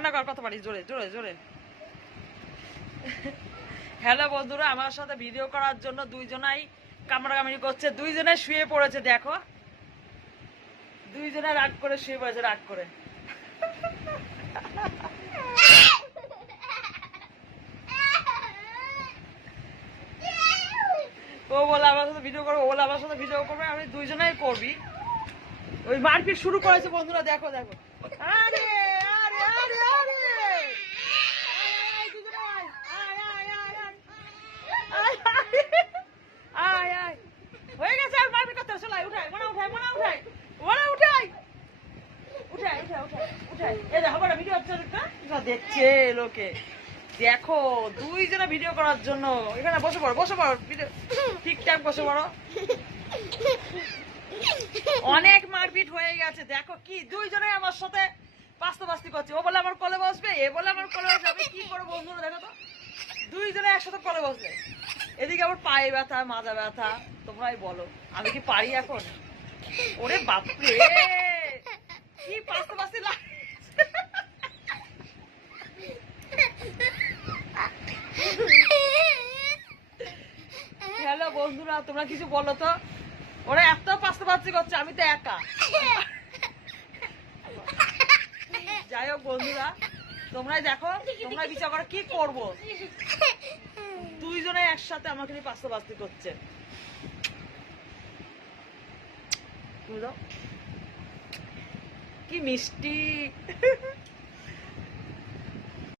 কান্না কর কত পারি, জোরে জোরে জোরে। হ্যালো বন্ধুরা, আমার সাথে ভিডিও করার জন্য দুইজনাই কামড়াকামড়ি করছে, দুইজনে শুয়ে পড়েছে। দেখো দুইজনে রাগ করে শুয়ে পড়েছে, রাগ করে। ও বলে আমার সাথে ভিডিও করবে, ও বলে আমার সাথে ভিডিও করবে, আমি দুইজনেই করবি। ওই মারপিট শুরু করেছে বন্ধুরা, দেখো দেখো। আরে আরে আরে আরে আয় আয় হয়ে গেছে, আর মারপিট করতে হবে। চলাই উঠাই, মনে উঠাই, মনে উঠাই, মনে উঠাই, উঠাই উঠাই উঠাই উঠাই। এই দেখো বড় ভিডিও হচ্ছে, দেখছে লোকে। দেখো দুইজনে ভিডিও করার জন্য এখানে বসে পড়ো, বসে পড়ো, ভিডিও ঠিকঠাক বসে পড়ো। অনেক মারপিট হয়ে গেছে। দেখো কি দুইজনে আমার সাথে পাস্তাপাস্তি করছে। ও বলে আমার কোলে বসবে, এ বলে আমার কোলে বসবে। আমি কি করবো বন্ধুরা, দেখো তো দুইজনে একসাথে কোলে বসবে। এদিকে আবার পায়ে ব্যথা, মাজা ব্যথা। তোমরাই বলো আমি কি পারি এখন? ওরে বাপরে, কি পাস্তাপাস্তি লাগে। হ্যালো বন্ধুরা, তোমরা কিছু বলো তো। ওরা এত পাস্তাপাস্তি করছে, আমি তো একা। যাই হোক বন্ধুরা, তোমরাই দেখো, তোমরা বিচার করো কি করবো। দুইজনে একসাথে আমাকে নিয়ে পাস্তাপাস্তি করছে। কি মিষ্টি।